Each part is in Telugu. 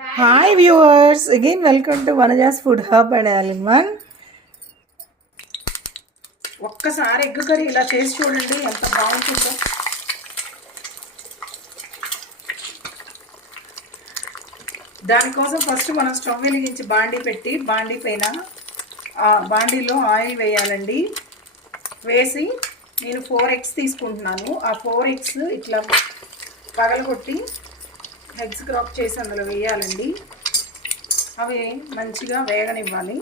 Hi viewers, again welcome to Vanaja's Food Hub and all-in-one. ఒక్కసారి ఎగ్ కర్రీ ఇలా చేసి చూడండి ఎంత బాగుంటుందో. దానికోసం ఫస్ట్ మనం స్టవ్ వెలిగించి బాండీ పెట్టి బాండీ పైన బాండీలో ఆయిల్ వేయాలండి. వేసి నేను 4 eggs తీసుకుంటున్నాను. ఆ 4 eggs ఇట్లా పగలగొట్టి ఎగ్స్ క్రాక్ చేసి అందులో వేయాలండి. అవి మంచిగా వేగనివ్వాలి.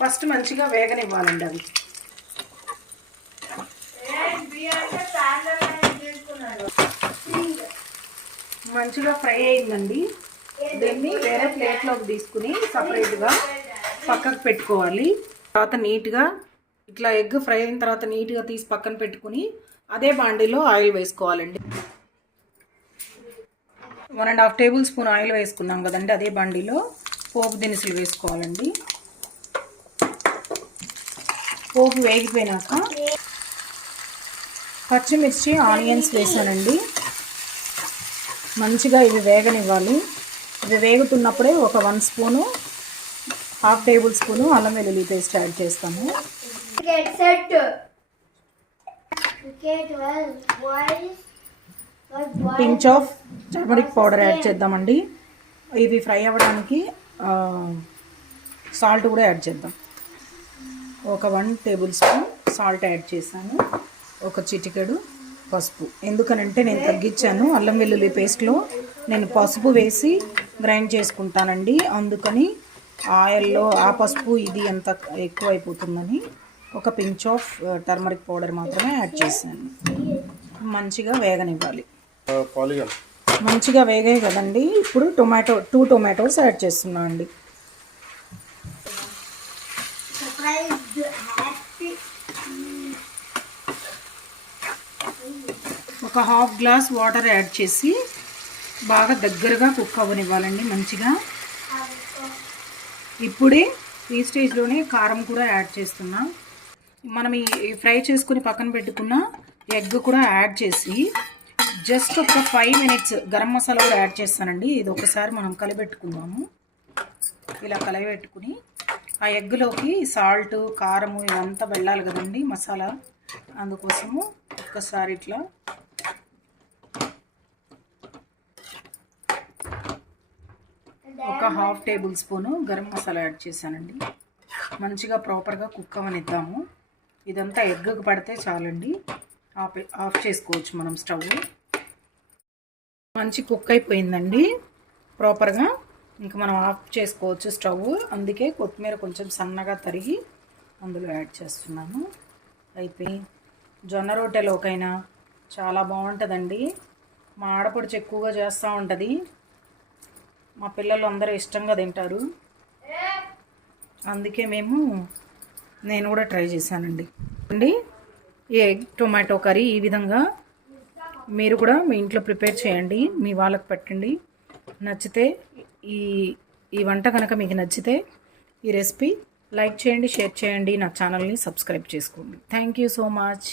ఫస్ట్ మంచిగా వేగనివ్వాలండి. అవి మంచిగా ఫ్రై అయిందండి. దీన్ని వేరే ప్లేట్లోకి తీసుకుని సపరేట్గా పక్కకు పెట్టుకోవాలి. తర్వాత నీట్గా ఇట్లా ఎగ్ ఫ్రై అయిన తర్వాత నీట్గా తీసి పక్కన పెట్టుకుని అదే బాండీలో ఆయిల్ వేసుకోవాలండి. 1.5 టేబుల్ స్పూన్ ఆయిల్ వేసుకున్నాం కదండి. అదే బాండీలో పోపు దినుసులు వేసుకోవాలండి. పోపు వేగిపోయినాక పచ్చిమిర్చి ఆనియన్స్ వేసానండి. మంచిగా ఇవి వేగనివ్వాలి. ఇవి వేగుతున్నప్పుడే ఒక 1 స్పూను 1/2 టేబుల్ స్పూను అల్లం వెల్లుల్లి పేస్ట్ యాడ్ చేస్తాము. Pinch of turmeric powder add చేద్దామండి. ఇవి ఫ్రై అవ్వడానికి సాల్ట్ కూడా యాడ్ చేద్దాం. ఒక 1 టేబుల్ స్పూన్ సాల్ట్ యాడ్ చేశాను. ఒక చిటికెడు పసుపు. ఎందుకనంటే నేను తగ్గించాను. అల్లం వెల్లుల్లి పేస్ట్లో నేను పసుపు వేసి గ్రైండ్ చేసుకుంటానండి. అందుకని ఆయిల్లో ఆ పసుపు ఇది ఎంత ఎక్కువ అయిపోతుందని ఒక పించ్ ఆఫ్ టర్మరిక్ పౌడర్ మాత్రమే యాడ్ చేశాను. మంచిగా వేగనివ్వాలి. మంచిగా వేగాయి కదండి. ఇప్పుడు 2 టొమాటోస్ యాడ్ చేస్తున్నా అండి. ఒక 1/2 గ్లాస్ వాటర్ యాడ్ చేసి బాగా దగ్గరగా కుక్ అవ్వనివ్వాలండి మంచిగా. ఇప్పుడే ఈ స్టేజ్లోనే కారం కూడా యాడ్ చేస్తున్నా. మనం ఈ ఫ్రై చేసుకుని పక్కన పెట్టుకున్న ఎగ్ కూడా యాడ్ చేసి జస్ట్ ఒక 5 మినిట్స్ గరం మసాలా కూడా యాడ్ చేస్తానండి. ఇది ఒకసారి మనం కలిపెట్టుకుందాము. ఇలా కలిపెట్టుకుని ఆ ఎగ్లోకి సాల్ట్ కారము ఇదంతా వెళ్ళాలి కదండి మసాలా. అందుకోసము ఒక్కసారి ఇట్లా ఒక 1/2 table spoon garam masala add చేశానండి. మంచిగా ప్రాపర్గా కుక్ అవ్వనిద్దాము. ఇదంతా ఎగ్గుకు పడితే చాలండి. ఆఫ్ చేసుకోవచ్చు మనం స్టవ్. మంచి కుక్ అయిపోయిందండి ప్రాపర్గా. ఇంకా మనం ఆఫ్ చేసుకోవచ్చు స్టవ్. అందుకే కొత్తిమీర కొంచెం సన్నగా తరిగి అందులో యాడ్ చేస్తున్నాను. అయిపోయి జొన్న రొట్టెలోకైనా చాలా బాగుంటుందండి. మా ఆడపడుచు ఎక్కువగా చేస్తూ ఉంటుంది. మా పిల్లలు అందరూ ఇష్టంగా తింటారు. అందుకే నేను కూడా ట్రై చేశానండి. ఈ ఎగ్ టొమాటో కర్రీ ఈ విధంగా మీరు కూడా మీ ఇంట్లో ప్రిపేర్ చేయండి. మీ వాళ్ళకి పెట్టండి. నచ్చితే ఈ వంట కనుక మీకు నచ్చితే ఈ రెసిపీ లైక్ చేయండి, షేర్ చేయండి. నా ఛానల్ని సబ్స్క్రైబ్ చేసుకోండి. Thank you so much.